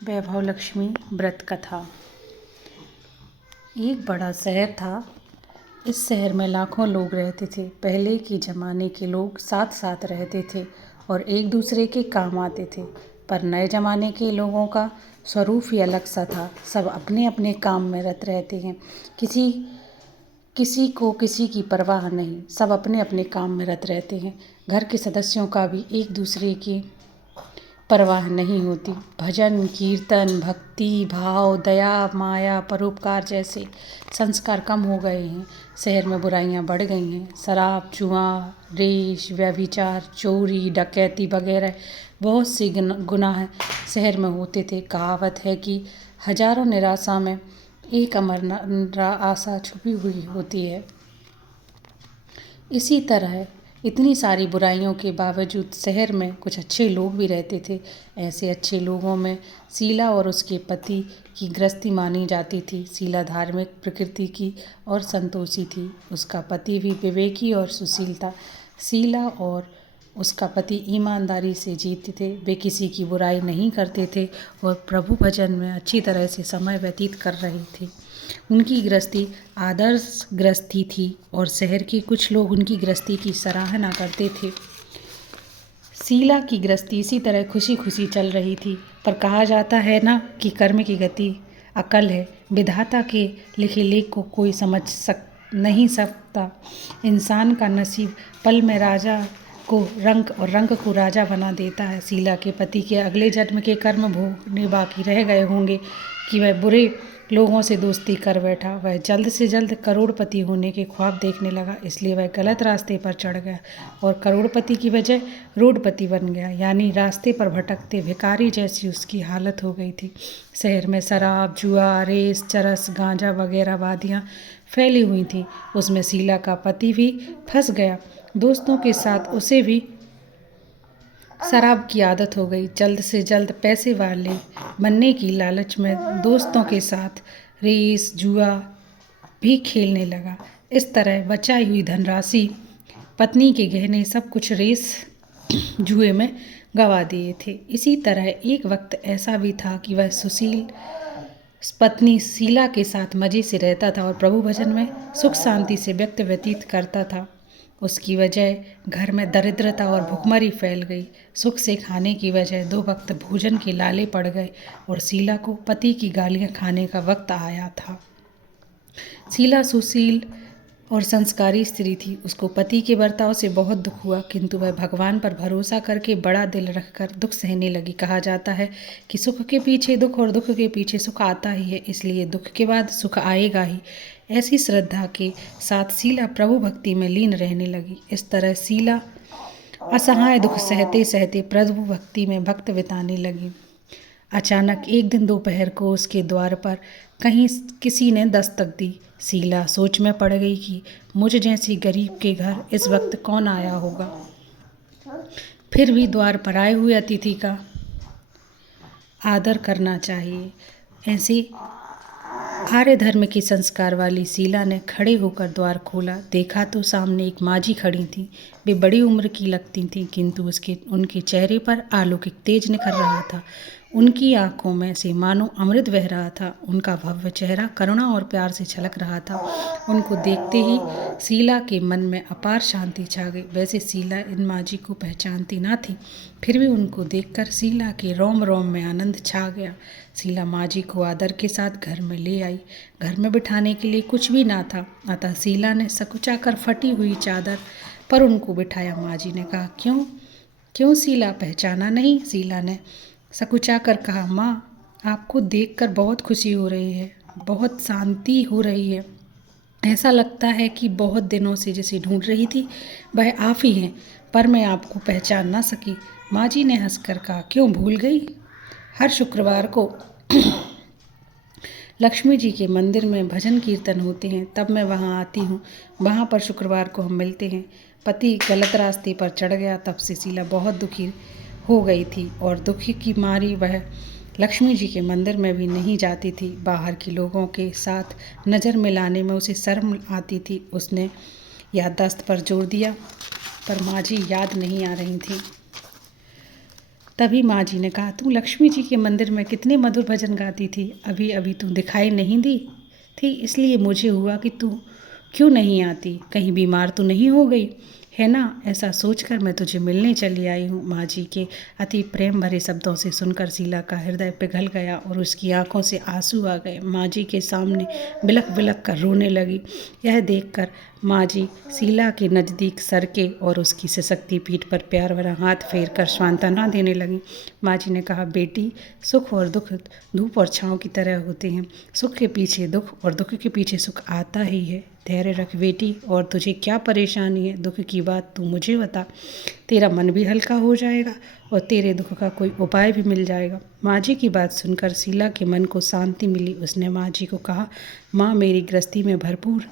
वैभव लक्ष्मी व्रत कथा। एक बड़ा शहर था। इस शहर में लाखों लोग रहते थे। पहले के ज़माने के लोग साथ साथ रहते थे और एक दूसरे के काम आते थे। पर नए ज़माने के लोगों का स्वरूप ही अलग सा था। सब अपने अपने काम में रत रहते हैं। किसी को किसी की परवाह नहीं। सब अपने अपने काम में रत रहते हैं। घर के सदस्यों का भी एक दूसरे की परवाह नहीं होती। भजन कीर्तन भक्ति भाव दया माया परोपकार जैसे संस्कार कम हो गए हैं। शहर में बुराइयां बढ़ गई हैं। शराब जुआ रेश व्यभिचार चोरी डकैती वगैरह बहुत से गुनाह शहर में होते थे। कहावत है कि हजारों निराशा में एक अमर आशा छुपी हुई होती है। इसी तरह इतनी सारी बुराइयों के बावजूद शहर में कुछ अच्छे लोग भी रहते थे। ऐसे अच्छे लोगों में शीला और उसके पति की गृहस्थी मानी जाती थी। शीला धार्मिक प्रकृति की और संतोषी थी। उसका पति भी विवेकी और सुशील था। शीला और उसका पति ईमानदारी से जीते थे। वे किसी की बुराई नहीं करते थे और प्रभु भजन में अच्छी तरह से समय व्यतीत कर रहे थे। उनकी गृहस्थी आदर्श गृहस्थी थी और शहर के कुछ लोग उनकी गृहस्थी की सराहना करते थे। शीला की गृहस्थी इसी तरह खुशी खुशी चल रही थी। पर कहा जाता है ना कि कर्म की गति अकल है। विधाता के लिखे लेख को कोई नहीं सकता। इंसान का नसीब पल में राजा को रंग और रंग को राजा बना देता है। शीला के पति के अगले जन्म के कर्म भोगने बाकी रह गए होंगे कि वह बुरे लोगों से दोस्ती कर बैठा। वह जल्द से जल्द करोड़पति होने के ख्वाब देखने लगा। इसलिए वह गलत रास्ते पर चढ़ गया और करोड़पति की बजाय रोडपति बन गया। यानी रास्ते पर भटकते भिखारी जैसी उसकी हालत हो गई थी। शहर में शराब जुआ रेस चरस गांजा वगैरह वादियाँ फैली हुई थी। उसमें शीला का पति भी फंस गया। दोस्तों के साथ उसे भी शराब की आदत हो गई। जल्द से जल्द पैसे वाले बनने की लालच में दोस्तों के साथ रेस जुआ भी खेलने लगा। इस तरह बचाई हुई धनराशि पत्नी के गहने सब कुछ रेस जुए में गंवा दिए थे। इसी तरह एक वक्त ऐसा भी था कि वह सुशील पत्नी शीला के साथ मज़े से रहता था और प्रभु भजन में सुख शांति से वक्त व्यतीत करता था। उसकी वजह घर में दरिद्रता और भुखमरी फैल गई। सुख से खाने की वजह 2 वक्त भोजन के लाले पड़ गए और शीला को पति की गालियां खाने का वक्त आया था। शीला सुशील और संस्कारी स्त्री थी। उसको पति के बर्ताव से बहुत दुख हुआ, किंतु वह भगवान पर भरोसा करके बड़ा दिल रखकर दुख सहने लगी। कहा जाता है कि सुख के पीछे दुख और दुख के पीछे सुख आता ही है, इसलिए दुख के बाद सुख आएगा ही। ऐसी श्रद्धा के साथ शीला प्रभु भक्ति में लीन रहने लगी। इस तरह शीला असहाय दुख सहते सहते प्रभु भक्ति में वक्त बिताने लगी। अचानक एक दिन दोपहर को उसके द्वार पर कहीं किसी ने दस्तक दी। शीला सोच में पड़ गई कि मुझ जैसी गरीब के घर इस वक्त कौन आया होगा। फिर भी द्वार पर आए हुए अतिथि का आदर करना चाहिए। ऐसे आर्य धर्म के संस्कार वाली शीला ने खड़े होकर द्वार खोला। देखा तो सामने एक माँझी खड़ी थी। वे बड़ी उम्र की लगती थीं, किंतु उनके चेहरे पर अलौकिक तेज निखर रहा था। उनकी आंखों में से मानो अमृत बह रहा था। उनका भव्य चेहरा करुणा और प्यार से छलक रहा था। उनको देखते ही शीला के मन में अपार शांति छा गई। वैसे शीला इन माँझी को पहचानती ना थी, फिर भी उनको देखकर शीला के रोम रोम में आनंद छा गया। शीला माँझी को आदर के साथ घर में ले आई। घर में बिठाने के लिए कुछ भी ना था, अतः शीला ने सकुचाकर फटी हुई चादर पर उनको बिठाया। माँझी ने कहा, क्यों शीला, पहचाना नहीं? शीला ने सकुचाकर कहा, माँ, आपको देखकर बहुत खुशी हो रही है, बहुत शांति हो रही है। ऐसा लगता है कि बहुत दिनों से जिसे ढूंढ रही थी वह आप ही हैं, पर मैं आपको पहचान ना सकी। माँझी ने हंसकर कहा, क्यों भूल गई? हर शुक्रवार को लक्ष्मी जी के मंदिर में भजन कीर्तन होते हैं, तब मैं वहाँ आती हूँ। वहाँ पर शुक्रवार को हम मिलते हैं। पति गलत रास्ते पर चढ़ गया, तब से शीला बहुत दुखी हो गई थी और दुखी की मारी वह लक्ष्मी जी के मंदिर में भी नहीं जाती थी। बाहर के लोगों के साथ नज़र मिलाने में उसे शर्म आती थी। उसने याददाश्त पर जोर दिया, पर माँझी याद नहीं आ रही थी। तभी माँ जी ने कहा, तू लक्ष्मी जी के मंदिर में कितने मधुर भजन गाती थी, अभी अभी तू दिखाई नहीं दी थी, इसलिए मुझे हुआ कि तू क्यों नहीं आती, कहीं बीमार तो नहीं हो गई है ना। ऐसा सोचकर मैं तुझे मिलने चली आई हूँ। माँ जी के अति प्रेम भरे शब्दों से सुनकर शीला का हृदय पिघल गया और उसकी आंखों से आंसू आ गए। माँ जी के सामने बिलख बिलख कर रोने लगी। यह देखकर माँ जी शीला के नज़दीक सरके और उसकी सिसकती पीठ पर प्यार भरा हाथ फेर कर सांत्वना देने लगी। माँ जी ने कहा, बेटी, सुख और दुख धूप और छाँव की तरह होते हैं। सुख के पीछे दुख और दुख के पीछे सुख आता ही है। धैर्य रख बेटी, और तुझे क्या परेशानी है, दुख की बात तू मुझे बता, तेरा मन भी हल्का हो जाएगा और तेरे दुख का कोई उपाय भी मिल जाएगा। माँ जी की बात सुनकर शीला के मन को शांति मिली। उसने माँ जी को कहा, माँ, मेरी गृहस्थी में भरपूर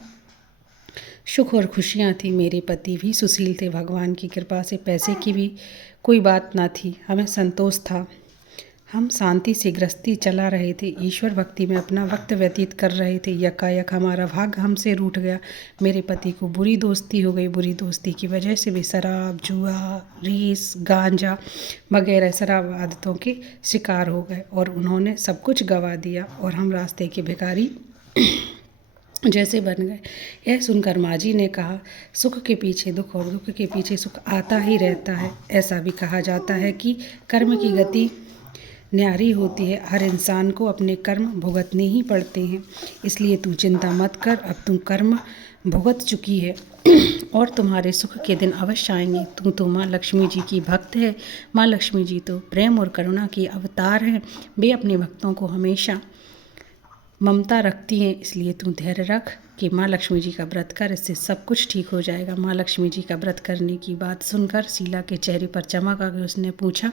सुख और खुशियाँ थी। मेरे पति भी सुशील थे। भगवान की कृपा से पैसे की भी कोई बात ना थी। हमें संतोष था। हम शांति से गृहस्थी चला रहे थे, ईश्वर भक्ति में अपना वक्त व्यतीत कर रहे थे। यकायक हमारा भाग्य हमसे रूठ गया। मेरे पति को बुरी दोस्ती हो गई। बुरी दोस्ती की वजह से वे शराब, जुआ, रीस, गांजा वगैरह शराब आदतों के शिकार हो गए और उन्होंने सब कुछ गंवा दिया और हम रास्ते के भिखारी जैसे बन गए। यह सुनकर माँ जी ने कहा, सुख के पीछे दुख और दुख के पीछे सुख आता ही रहता है। ऐसा भी कहा जाता है कि कर्म की गति न्यारी होती है। हर इंसान को अपने कर्म भुगतने ही पड़ते हैं, इसलिए तू चिंता मत कर। अब तू कर्म भुगत चुकी है और तुम्हारे सुख के दिन अवश्य आएंगे। तू तो माँ लक्ष्मी जी की भक्त है। माँ लक्ष्मी जी तो प्रेम और करुणा की अवतार हैं। वे अपने भक्तों को हमेशा ममता रखती हैं, इसलिए तू धैर्य रख कि माँ लक्ष्मी जी का व्रत कर, इससे सब कुछ ठीक हो जाएगा। माँ लक्ष्मी जी का व्रत करने की बात सुनकर शीला के चेहरे पर चमक आ गई। उसने पूछा,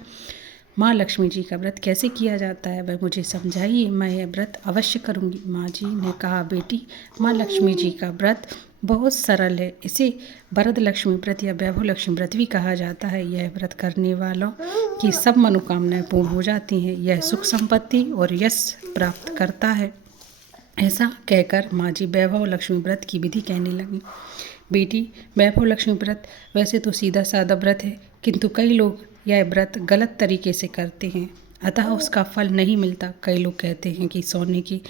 माँ लक्ष्मी जी का व्रत कैसे किया जाता है, वह मुझे समझाइए, मैं यह व्रत अवश्य करूँगी। माँ जी ने कहा, बेटी, माँ लक्ष्मी जी का व्रत बहुत सरल है। इसे वरद लक्ष्मी व्रत या वैभव लक्ष्मी व्रत भी कहा जाता है। यह व्रत करने वालों की सब मनोकामनाएं पूर्ण हो जाती हैं। यह सुख संपत्ति और यश प्राप्त करता है। ऐसा कहकर माँ जी वैभव लक्ष्मी व्रत की विधि कहने लगी। बेटी, वैभव लक्ष्मी व्रत वैसे तो सीधा साधा व्रत है, किंतु कई लोग यह व्रत गलत तरीके से करते हैं, अतः उसका फल नहीं मिलता। कई लोग कहते हैं कि सोने की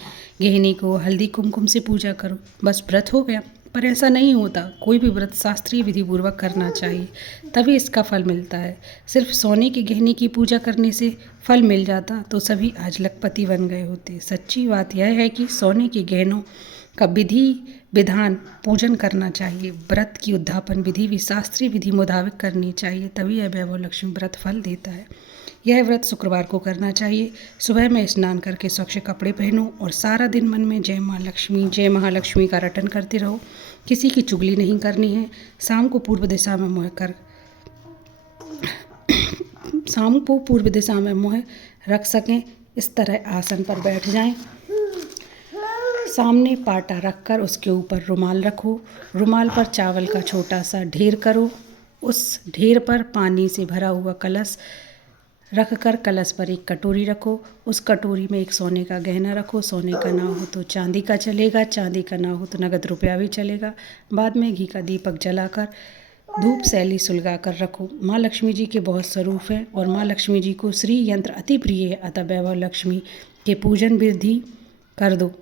गहने को हल्दी कुमकुम से पूजा करो, बस व्रत हो गया, पर ऐसा नहीं होता। कोई भी व्रत शास्त्रीय विधि पूर्वक करना चाहिए, तभी इसका फल मिलता है। सिर्फ सोने के गहने की पूजा करने से फल मिल जाता तो सभी आज लखपति बन गए होते। सच्ची बात यह है कि सोने के गहनों का विधि विधान पूजन करना चाहिए। व्रत की उद्यापन विधि भी शास्त्रीय विधि मुताबिक करनी चाहिए, तभी यह वैभव लक्ष्मी व्रत फल देता है। यह व्रत शुक्रवार को करना चाहिए। सुबह में स्नान करके स्वच्छ कपड़े पहनो और सारा दिन मन में जय माँ लक्ष्मी, जय महालक्ष्मी का रटन करते रहो। किसी की चुगली नहीं करनी है। शाम को पूर्व दिशा में मुँह रख सकें, इस तरह आसन पर बैठ जाएं। सामने पाटा रखकर उसके ऊपर रुमाल रखो। रुमाल पर चावल का छोटा सा ढेर करो। उस ढेर पर पानी से भरा हुआ कलश रखकर कलश पर एक कटोरी रखो। उस कटोरी में एक सोने का गहना रखो। सोने का ना हो तो चांदी का चलेगा, चांदी का ना हो तो नगद रुपया भी चलेगा। बाद में घी का दीपक जलाकर धूप शैली सुलगा कर रखो। माँ लक्ष्मी जी के बहुत स्वरूप हैं और माँ लक्ष्मी जी को श्री यंत्र अति प्रिय है, अतः वैभव लक्ष्मी के पूजन विधि कर दो।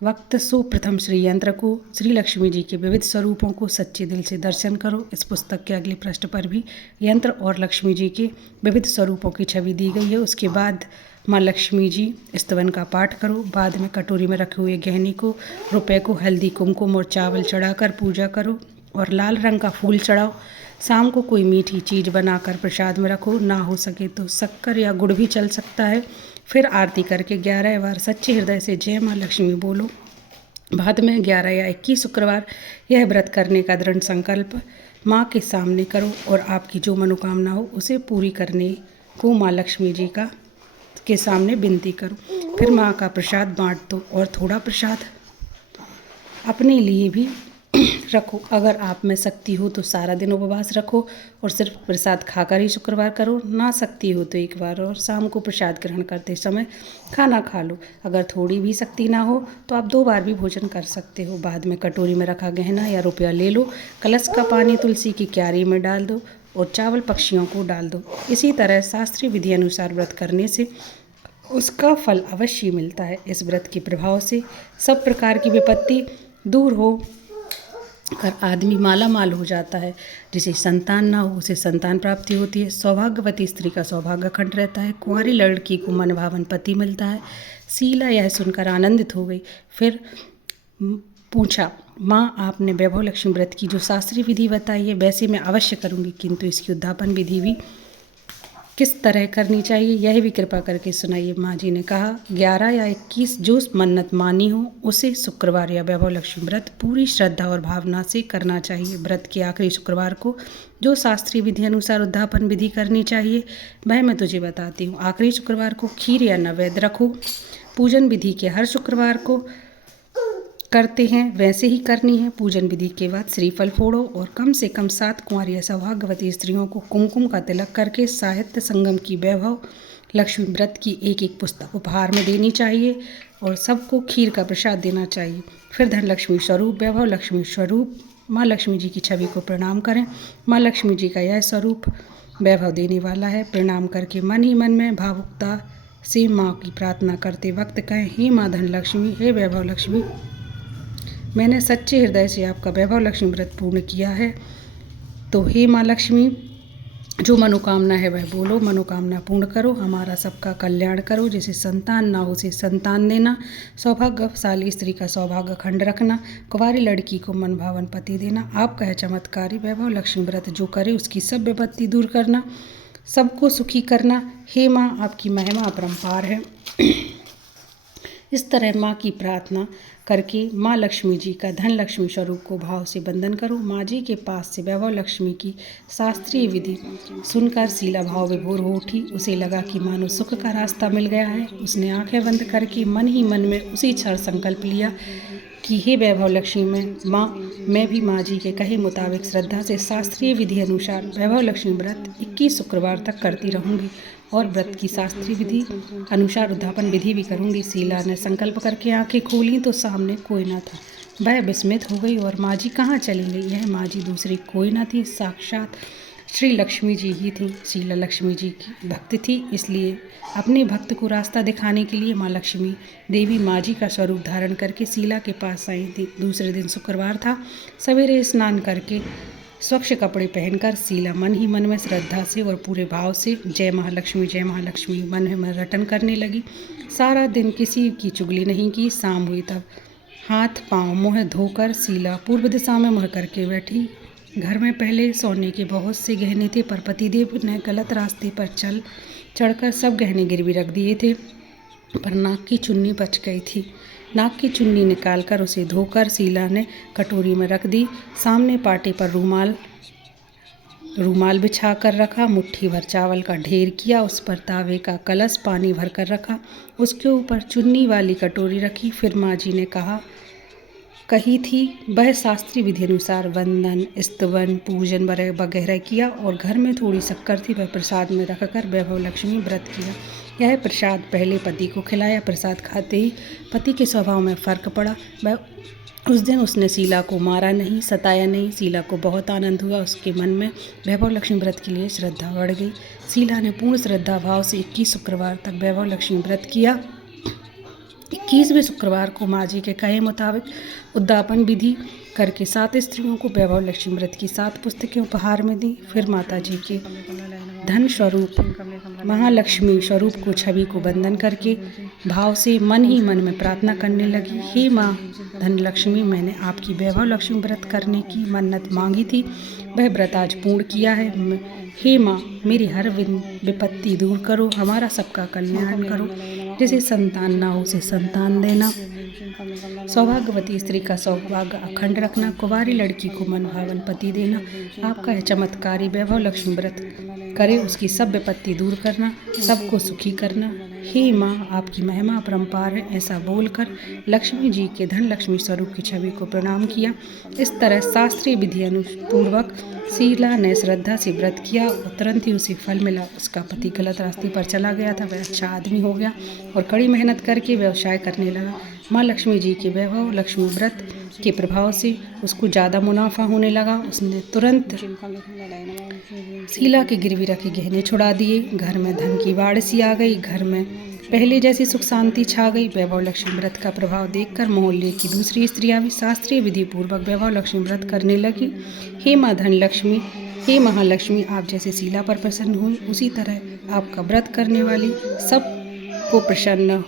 वक्त सो प्रथम श्री यंत्र को, श्री लक्ष्मी जी के विविध स्वरूपों को सच्चे दिल से दर्शन करो। इस पुस्तक के अगले पृष्ठ पर भी यंत्र और लक्ष्मी जी के विविध स्वरूपों की छवि दी गई है। उसके बाद माँ लक्ष्मी जी स्तवन का पाठ करो। बाद में कटोरी में रखे हुए गहने को, रुपए को हल्दी कुमकुम और चावल चढ़ाकर पूजा करो और लाल रंग का फूल चढ़ाओ। शाम को कोई मीठी चीज़ बनाकर प्रसाद में रखो। ना हो सके तो शक्कर या गुड़ भी चल सकता है। फिर आरती करके 11 बार सच्चे हृदय से जय माँ लक्ष्मी बोलो। बाद में 11 या 21 शुक्रवार यह व्रत करने का दृढ़ संकल्प माँ के सामने करो और आपकी जो मनोकामना हो उसे पूरी करने को माँ लक्ष्मी जी के सामने विनती करो। फिर माँ का प्रसाद बांट दो और थोड़ा प्रसाद अपने लिए भी रखो। अगर आप में शक्ति हो तो सारा दिन उपवास रखो और सिर्फ प्रसाद खाकर ही शुक्रवार करो। ना शक्ति हो तो एक बार और शाम को प्रसाद ग्रहण करते समय खाना खा लो। अगर थोड़ी भी शक्ति ना हो तो आप 2 बार भी भोजन कर सकते हो। बाद में कटोरी में रखा गहना या रुपया ले लो। कलश का पानी तुलसी की क्यारी में डाल दो और चावल पक्षियों को डाल दो। इसी तरह शास्त्रीय विधि अनुसार व्रत करने से उसका फल अवश्य मिलता है। इस व्रत के प्रभाव से सब प्रकार की विपत्ति दूर हो कर आदमी माला माल हो जाता है। जिसे संतान ना हो उसे संतान प्राप्ति होती है। सौभाग्यवती स्त्री का सौभाग्य अखंड रहता है। कुंवारी लड़की को मनभावन पति मिलता है। शीला यह सुनकर आनंदित हो गई। फिर पूछा, माँ आपने वैभव लक्ष्मी व्रत की जो शास्त्रीय विधि बताई है वैसे मैं अवश्य करूँगी, किंतु इसकी उद्यापन विधि भी किस तरह करनी चाहिए यह भी कृपा करके सुनाइए। माँ जी ने कहा, 11 या 21 जो मन्नत मानी हो उसे शुक्रवार या वैभव लक्ष्मी व्रत पूरी श्रद्धा और भावना से करना चाहिए। व्रत के आखिरी शुक्रवार को जो शास्त्रीय विधि अनुसार उद्यापन विधि करनी चाहिए वह मैं तुझे बताती हूँ। आखिरी शुक्रवार को खीर या नैवेद्य रखो। पूजन विधि के हर शुक्रवार को करते हैं वैसे ही करनी है। पूजन विधि के बाद श्रीफल फोड़ो और कम से कम 7 कुंवारी या सौभाग्यवती स्त्रियों को कुमकुम का तिलक करके साहित्य संगम की वैभव लक्ष्मी व्रत की एक एक पुस्तक उपहार में देनी चाहिए और सबको खीर का प्रसाद देना चाहिए। फिर धन लक्ष्मी स्वरूप वैभव लक्ष्मी स्वरूप माँ लक्ष्मी जी की छवि को प्रणाम करें। माँ लक्ष्मी जी का यह स्वरूप वैभव देने वाला है। प्रणाम करके मन ही मन में भावुकता से माँ की प्रार्थना करते वक्त कहें, हे माँ धन लक्ष्मी, हे वैभव लक्ष्मी, मैंने सच्चे हृदय से आपका वैभव लक्ष्मी व्रत पूर्ण किया है। तो हे माँ लक्ष्मी, जो मनोकामना है वह बोलो, मनोकामना पूर्ण करो, हमारा सबका कल्याण करो। जैसे संतान ना हो उसे संतान देना, सौभाग्यशाली स्त्री का सौभाग्य अखंड रखना, कुंवारी लड़की को मनभावन पति देना, आपका है चमत्कारी वैभव लक्ष्मी व्रत जो करे उसकी सब विपत्ति दूर करना, सबको सुखी करना। हे माँ आपकी महिमा अपरंपार है। इस तरह माँ की प्रार्थना करके माँ लक्ष्मी जी का धन लक्ष्मी स्वरूप को भाव से वंदन करो। माँ जी के पास से वैभव लक्ष्मी की शास्त्रीय विधि सुनकर शीला भाव विभोर हो उठी। उसे लगा कि मानो सुख का रास्ता मिल गया है। उसने आंखें बंद करके मन ही मन में उसी क्षण संकल्प लिया कि हे वैभव लक्ष्मी मैं भी माँ जी के कहे मुताबिक श्रद्धा से शास्त्रीय विधि अनुसार वैभव लक्ष्मी व्रत 21 शुक्रवार तक करती रहूँगी और व्रत की शास्त्रीय विधि अनुसार उद्यापन विधि भी करूँगी। शीला ने संकल्प करके आंखें खोली तो सामने कोई न था। वह विस्मित हो गई और माँ जी कहाँ चली गई। यह माँ जी दूसरी कोई न थी, साक्षात श्री लक्ष्मी जी ही थी। शीला लक्ष्मी जी की भक्त थी, इसलिए अपने भक्त को रास्ता दिखाने के लिए माँ लक्ष्मी देवी माँ जी का स्वरूप धारण करके शीला के पास आई थी। दूसरे दिन शुक्रवार था। सवेरे स्नान करके स्वच्छ कपड़े पहनकर शीला मन ही मन में श्रद्धा से और पूरे भाव से जय महालक्ष्मी मन में रटन करने लगी। सारा दिन किसी की चुगली नहीं की। शाम हुई तब हाथ पांव मुँह धोकर शीला पूर्व दिशा में मुँह करके बैठी। घर में पहले सोने के बहुत से गहने थे, पर पतिदेव ने गलत रास्ते पर चढ़कर सब गहने गिरवी रख दिए थे, पर नाक की चुन्नी बच गई थी। नाक की चुन्नी निकालकर उसे धोकर शीला ने कटोरी में रख दी। सामने पाटे पर रूमाल बिछा कर रखा। मुट्ठी भर चावल का ढेर किया। उस पर तावे का कलश पानी भर कर रखा। उसके ऊपर चुन्नी वाली कटोरी रखी। फिर माँ जी ने कही थी वह शास्त्रीय विधि अनुसार वंदन स्तवन पूजन वगैरह किया और घर में थोड़ी शक्कर थी वह प्रसाद में रखकर वैभव लक्ष्मी व्रत किया। यह प्रसाद पहले पति को खिलाया। प्रसाद खाते ही पति के स्वभाव में फर्क पड़ा। वह उस दिन उसने शीला को मारा नहीं, सताया नहीं। शीला को बहुत आनंद हुआ। उसके मन में वैभव लक्ष्मी व्रत के लिए श्रद्धा बढ़ गई। शीला ने पूर्ण श्रद्धा भाव से 21 शुक्रवार तक वैभव लक्ष्मी व्रत किया। 21वें शुक्रवार को माँ जी के कहे मुताबिक उद्यापन विधि करके 7 स्त्रियों को वैभव लक्ष्मी व्रत की 7 पुस्तकें उपहार में दी। फिर माता जी के धन स्वरूप महालक्ष्मी स्वरूप को छवि को वंदन करके भाव से मन ही मन में प्रार्थना करने लगी। हे माँ धन लक्ष्मी, मैंने आपकी वैभव लक्ष्मी व्रत करने की मन्नत मांगी थी, वह व्रत आज पूर्ण किया है। हे माँ मेरी हर विपत्ति दूर करो, हमारा सबका कल्याण करो। जिसे संतान ना हो उसे संतान देना, सौभाग्यवती स्त्री का सौभाग्य अखंड रखना, कुंवारी लड़की को मनभावन पति देना, आपका है चमत्कारी वैभव लक्ष्मी व्रत करे उसकी सब विपत्ति दूर करना, सबको सुखी करना। हे माँ आपकी महिमा अपरंपार है। ऐसा बोलकर लक्ष्मी जी के धन लक्ष्मी स्वरूप की छवि को प्रणाम किया। इस तरह शास्त्रीय विधि अनुपूर्वक शीला ने श्रद्धा से व्रत किया और तुरंत ही उसे फल मिला। उसका पति गलत रास्ते पर चला गया था, वह अच्छा आदमी हो गया और कड़ी मेहनत करके व्यवसाय करने लगा। माँ लक्ष्मी जी के वैभव, लक्ष्मी व्रत के प्रभाव से उसको ज़्यादा मुनाफा होने लगा। उसने तुरंत शीला के गिरवी रखे गहने छुड़ा दिए। घर में धन की बाढ़ सी आ गई। घर में पहले जैसी सुख शांति छा गई। वैभव लक्ष्मी व्रत का प्रभाव देखकर मोहल्ले की दूसरी स्त्रियां भी शास्त्रीय विधि पूर्वक वैभव लक्ष्मी व्रत करने लगी। हे माँ धन लक्ष्मी, हे महालक्ष्मी, आप जैसे शीला पर प्रसन्न हुई, उसी तरह आपका व्रत करने वाली सबको प्रसन्न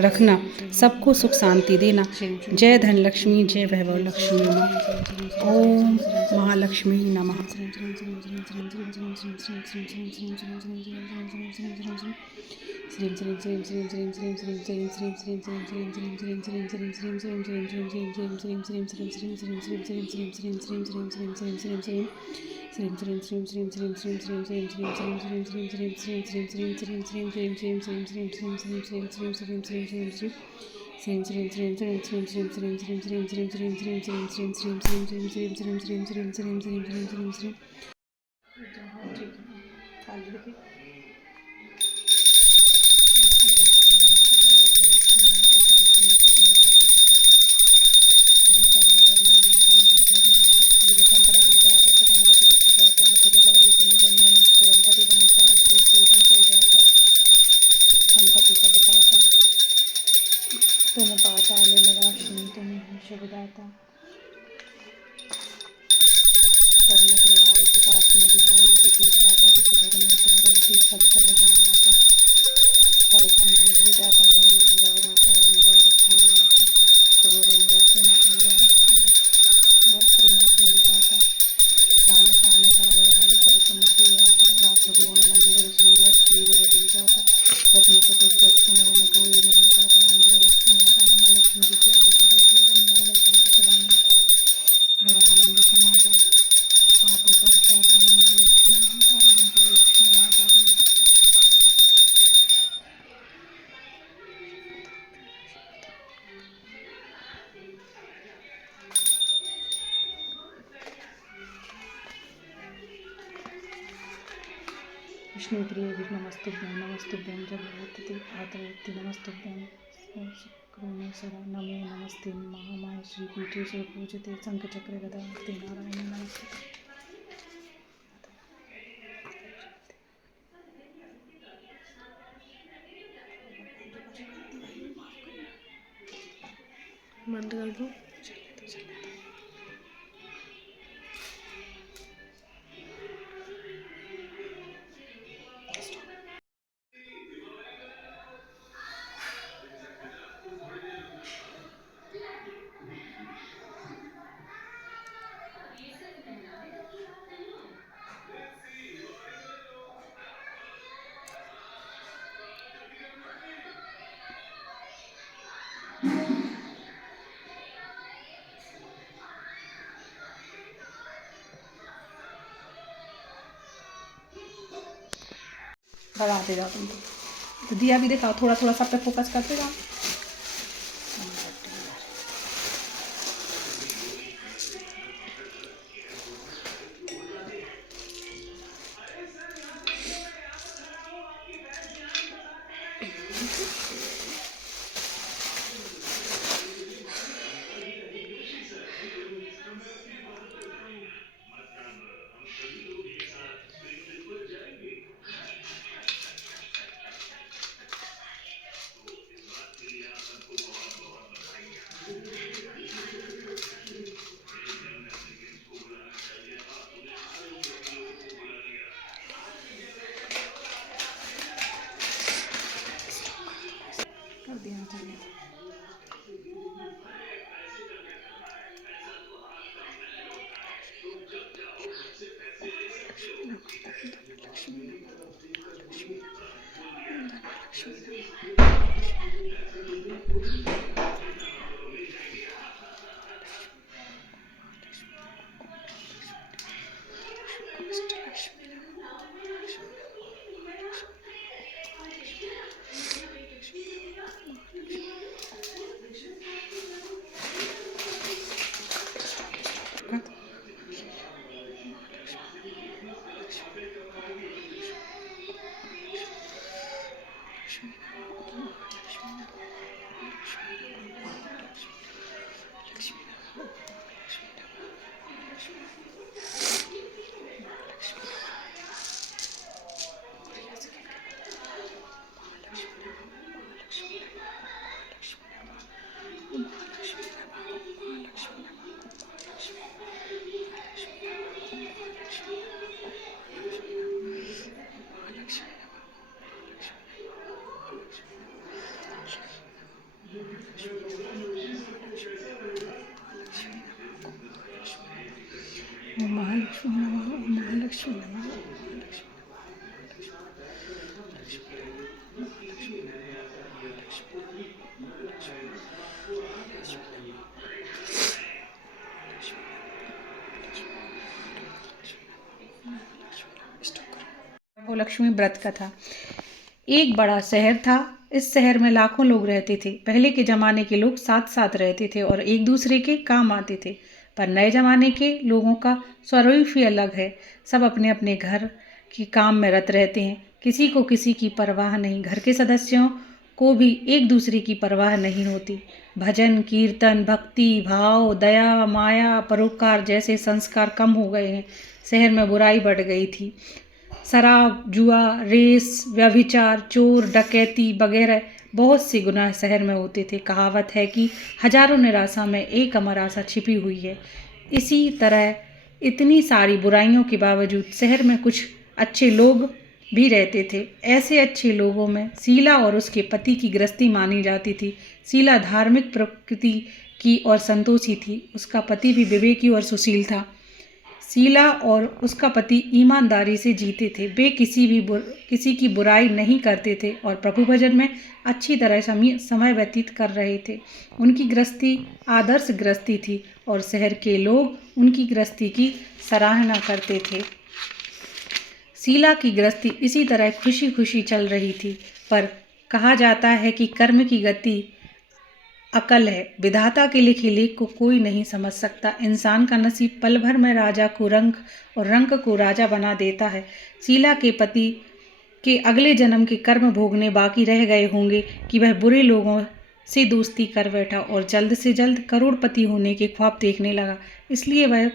रखना, सबको सुख शांति देना। जय धन लक्ष्मी, जय वैभव लक्ष्मी नमः। ओम महालक्ष्मी नमः। तुम पाता निराशी तुम शुभदाता कर्म प्रभाव प्रकाश में विभाव में विद्युत पाता विश्व धर्म धर्म सब गुण आता सब संभव हो जाता मन नहीं जाता जय लक्ष्मी माता तुम्हारे निरक्षण वस्त्र न कोई पाता खान पान कार्य हर सब तुमसे आता रास गुण मंदिर सुंदर शिव लगी जाता रत्न चतुर्दश तुम्हारे कोई नहीं पाता जय लक्ष्मी माता महालक्ष्मी की प्यारी की जैसे निरालस है सदाना मेरा आनंद समाता पाप दर्शाता जय लक्ष्मी माता जय लक्ष्मी माता जय लक्ष्मी। विष्णुप्रिय विष्णुमस्तुभ्यं नमस्तुभ्यं जगद्गुरुते आतरवत्ति नमस्तुभ्यं शुक्रेश्वर नमो नमस्ते महामाय श्रीपीठे शिवपूजिते शंखचक्र गदा हस्ते नारायण नमस्ते। बंद कर दूँ? बढ़ाते जाओ तुम तो दिया भी दिखाओ, थोड़ा थोड़ा सब पे फोकस करते जाओ। कर दिया चाहिए लक्ष्मी व्रत कथा। एक बड़ा शहर था। इस शहर में लाखों लोग रहते थे। पहले के ज़माने के लोग साथ साथ रहते थे और एक दूसरे के काम आते थे, पर नए ज़माने के लोगों का स्वरूप ही अलग है। सब अपने अपने घर के काम में रत रहते हैं। किसी को किसी की परवाह नहीं। घर के सदस्यों को भी एक दूसरे की परवाह नहीं होती। भजन, कीर्तन, भक्ति भाव, दया, माया, परोपकार जैसे संस्कार कम हो गए हैं। शहर में बुराई बढ़ गई थी। शराब, जुआ, रेस, व्यभिचार, चोर, डकैती वगैरह बहुत से गुनाह शहर में होते थे। कहावत है कि हजारों निराशा में एक अमर आशा छिपी हुई है। इसी तरह इतनी सारी बुराइयों के बावजूद शहर में कुछ अच्छे लोग भी रहते थे। ऐसे अच्छे लोगों में शीला और उसके पति की गृहस्थी मानी जाती थी। शीला धार्मिक प्रकृति की और संतोषी थी। उसका पति भी विवेकी और सुशील था। शीला और उसका पति ईमानदारी से जीते थे। वे किसी की बुराई नहीं करते थे और प्रभु भजन में अच्छी तरह समय व्यतीत कर रहे थे। उनकी गृहस्थी आदर्श गृहस्थी थी और शहर के लोग उनकी गृहस्थी की सराहना करते थे। शीला की गृहस्थी इसी तरह खुशी खुशी चल रही थी, पर कहा जाता है कि कर्म की गति अकल है। विधाता के लिखे लेख को कोई नहीं समझ सकता। इंसान का नसीब पल भर में राजा को रंक और रंक को राजा बना देता है। शीला के पति के अगले जन्म के कर्म भोगने बाकी रह गए होंगे कि वह बुरे लोगों से दोस्ती कर बैठा और जल्द से जल्द करोड़पति होने के ख्वाब देखने लगा। इसलिए वह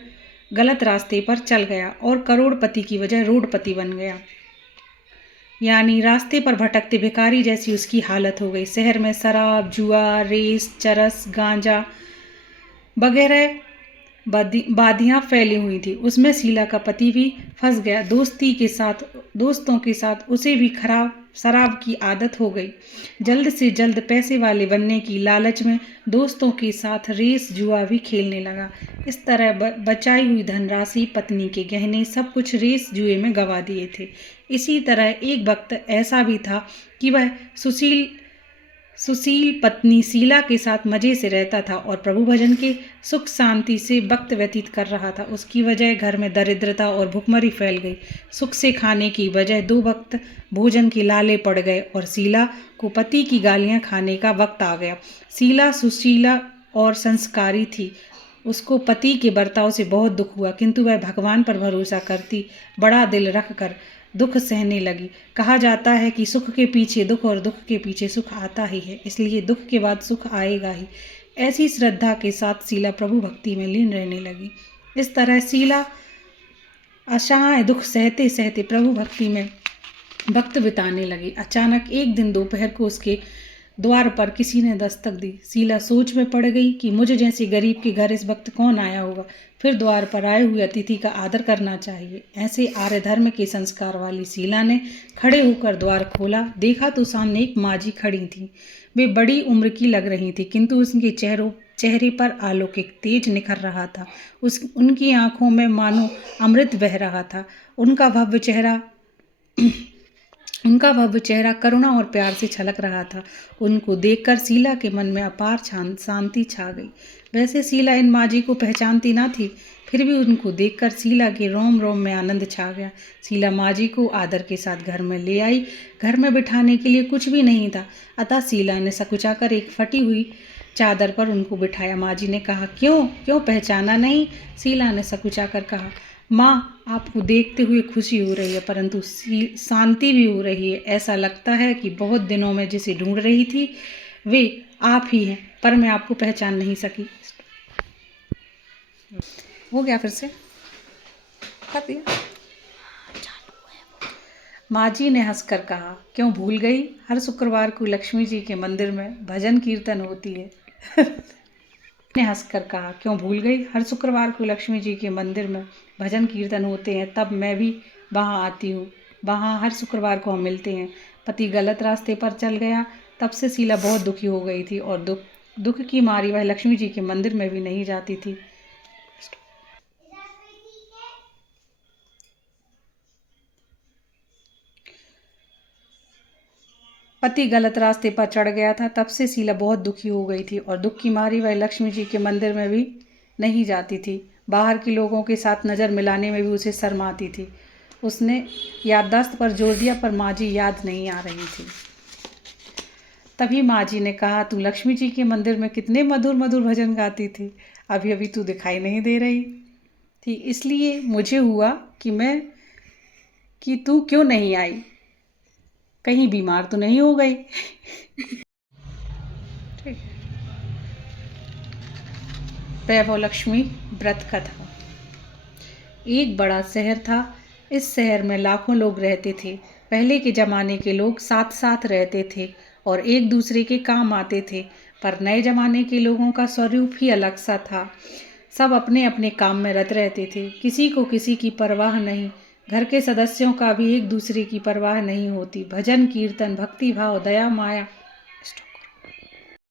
गलत रास्ते पर चल गया और करोड़पति की वजह रोडपति बन गया, यानी रास्ते पर भटकते भिखारी जैसी उसकी हालत हो गई। शहर में शराब, जुआ, रेस, चरस, गांजा वगैरह बादियाँ फैली हुई थी। उसमें शीला का पति भी फंस गया। दोस्तों के साथ उसे भी खराब शराब की आदत हो गई। जल्द से जल्द पैसे वाले बनने की लालच में दोस्तों के साथ रेस, जुआ भी खेलने लगा। इस तरह बचाई हुई धनराशि, पत्नी के गहने, सब कुछ रेस जुए में गंवा दिए थे। इसी तरह एक वक्त ऐसा भी था कि वह सुशील पत्नी शीला के साथ मजे से रहता था और प्रभु भजन के सुख शांति से वक्त व्यतीत कर रहा था। उसकी वजह घर में दरिद्रता और भुखमरी फैल गई। सुख से खाने की बजाय 2 वक्त भोजन के लाले पड़ गए और शीला को पति की गालियां खाने का वक्त आ गया। शीला सुशीला और संस्कारी थी। उसको पति के बर्ताव से बहुत दुख हुआ, किंतु वह भगवान पर भरोसा करती बड़ा दिल रख कर दुख सहने लगी। कहा जाता है कि सुख के पीछे दुख और दुख के पीछे सुख आता ही है, इसलिए दुख के बाद सुख आएगा ही। ऐसी श्रद्धा के साथ शीला प्रभु भक्ति में लीन रहने लगी। इस तरह शीला असहाय दुख सहते सहते प्रभु भक्ति में वक्त बिताने लगी। अचानक एक दिन दोपहर को उसके द्वार पर किसी ने दस्तक दी। शीला सोच में पड़ गई कि मुझे जैसे गरीब के घर इस वक्त कौन आया होगा, फिर द्वार पर आए हुए अतिथि का आदर करना चाहिए। ऐसे आर्य धर्म के संस्कार वाली शीला ने खड़े होकर द्वार खोला। देखा तो सामने एक माजी खड़ी थी। वे बड़ी उम्र की लग रही थी, किंतु उनके चेहरे पर अलौकिक तेज निखर रहा था। उनकी आंखों में मानो अमृत बह रहा था। उनका भव्य चेहरा करुणा और प्यार से छलक रहा था। उनको देखकर शीला के मन में अपार शांति छा गई। वैसे शीला इन माजी को पहचानती ना थी, फिर भी उनको देखकर शीला के रोम रोम में आनंद छा गया। शीला माजी को आदर के साथ घर में ले आई। घर में बिठाने के लिए कुछ भी नहीं था, अतः शीला ने सकुचाकर एक फटी हुई चादर पर उनको बिठाया। माजी ने कहा, क्यों पहचाना नहीं? शीला ने सकुचाकर कहा, माँ, आपको देखते हुए खुशी हो रही है, परंतु शांति भी हो रही है। ऐसा लगता है कि बहुत दिनों में जिसे ढूंढ रही थी वे आप ही हैं, पर मैं आपको पहचान नहीं सकी। हो गया, फिर से कर दिया। माजी ने हंसकर कहा, क्यों भूल गई? हर शुक्रवार को लक्ष्मी जी के मंदिर में भजन कीर्तन होती है। ने हंसकर कहा, क्यों भूल गई? हर शुक्रवार को लक्ष्मी जी के मंदिर में भजन कीर्तन होते हैं, तब मैं भी वहाँ आती हूँ। वहाँ हर शुक्रवार को हम मिलते हैं। पति गलत रास्ते पर चल गया, तब से शीला बहुत दुखी हो गई थी और दुख की मारी वह लक्ष्मी जी के मंदिर में भी नहीं जाती थी। पति गलत रास्ते पर चढ़ गया था, तब से शीला बहुत दुखी हो गई थी और दुख की मारी वह लक्ष्मी जी के मंदिर में भी नहीं जाती थी। बाहर के लोगों के साथ नज़र मिलाने में भी उसे शर्म आती थी। उसने याददाश्त पर जोर दिया, पर माँ जी याद नहीं आ रही थी। तभी माँ जी ने कहा, तू लक्ष्मी जी के मंदिर में कितने मधुर मधुर भजन गाती थी, अभी अभी तू दिखाई नहीं दे रही थी, इसलिए मुझे हुआ कि तू क्यों नहीं आई, कहीं बीमार तो नहीं हो गई। ठीक। वैभव लक्ष्मी व्रत कथा। एक बड़ा शहर था। इस शहर में लाखों लोग रहते थे। पहले के ज़माने के लोग साथ साथ रहते थे और एक दूसरे के काम आते थे, पर नए ज़माने के लोगों का स्वरूप ही अलग सा था। सब अपने अपने काम में रत रहते थे, किसी को किसी की परवाह नहीं। घर के सदस्यों का भी एक दूसरे की परवाह नहीं होती। भजन कीर्तन, भक्ति भाव, दया माया